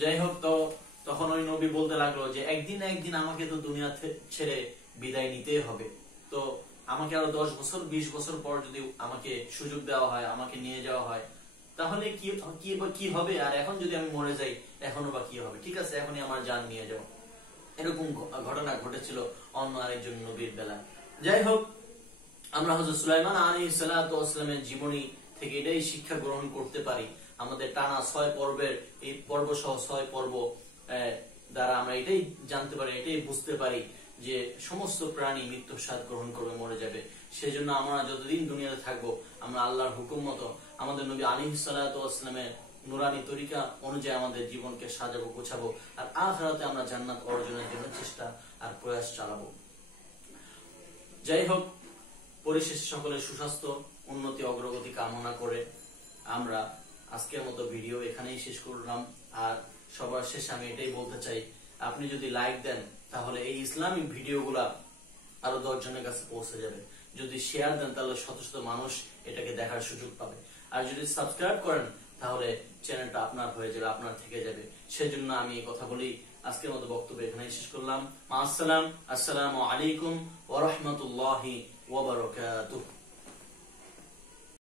যাই হোক, তো তখন ওই নবী বলতে লাগলো যে একদিন না একদিন আমাকে তো দুনিয়া ছেড়ে বিদায় নিতেই হবে। তো আমাকে আরো 10 বছর 20 বছর পর যদি আমাকে সুযোগ দেওয়া হয়, আমাকে নিয়ে যাওয়া হয়, তাহলে কি কি হবে? আর এখন যদি আমি মরে যাই, এখনো বা কি হবে? ঠিক আছে, এখনই আমার জান নিয়ে যাও। এরকম ঘটনা ঘটেছিল অন্য আরেকজন নবীর বেলায়। যাই হোক, আমরা হযরত সুলাইমান আলাইহিস সালাতু ওয়াস সালামের জীবনী থেকে এটাই শিক্ষা গ্রহণ করতে পারি। আমাদের টানা 6 পর্বের এই পর্ব সহ 6 পর্ব দ্বারা আমরা এটাই জানতে পারি, এটাই বুঝতে পারি যে সমস্ত প্রাণী মৃত্যুর স্বাদ গ্রহণ করবে, মরে যাবে। সেজন্য আমরা যতদিন দুনিয়াতে থাকবো, আমরা আল্লাহর হুকুম মতো আমাদের নবী আলাইহিস সালাতু ওয়াস সালামের নুরানি তরিকা অনুযায়ী আমাদের জীবনকে সাজাবো, গোছাবো, আর আখিরাতে আমরা জান্নাত অর্জনের জন্য চেষ্টা আর প্রয়াস চালাবো। যাই হোক, পরিশেষে সকলের সুস্বাস্থ্য, উন্নতি, অগ্রগতি কামনা করে আমরা আজকের মতো ভিডিও এখানেই শেষ করলাম। আর সবার শেষে আমি এটাই বলতে চাই, আপনি যদি লাইক দেন তাহলে এই ইসলামিক ভিডিওগুলা আরো 10 জনের কাছে পৌঁছে যাবে। যদি শেয়ার দেন তাহলে শত শত মানুষ এটাকে দেখার সুযোগ পাবে। আর যদি সাবস্ক্রাইব করেন তাহলে চ্যানেলটা আপনার হয়ে যাবে, আপনার থেকে যাবে। সেজন্য আমি এই কথা বলি আজকের মতো বক্তব্য এখানেই শেষ করলাম। আসসালামু আলাইকুম ওয়া রাহমাতুল্লাহি ওয়া বারাকাতুহু।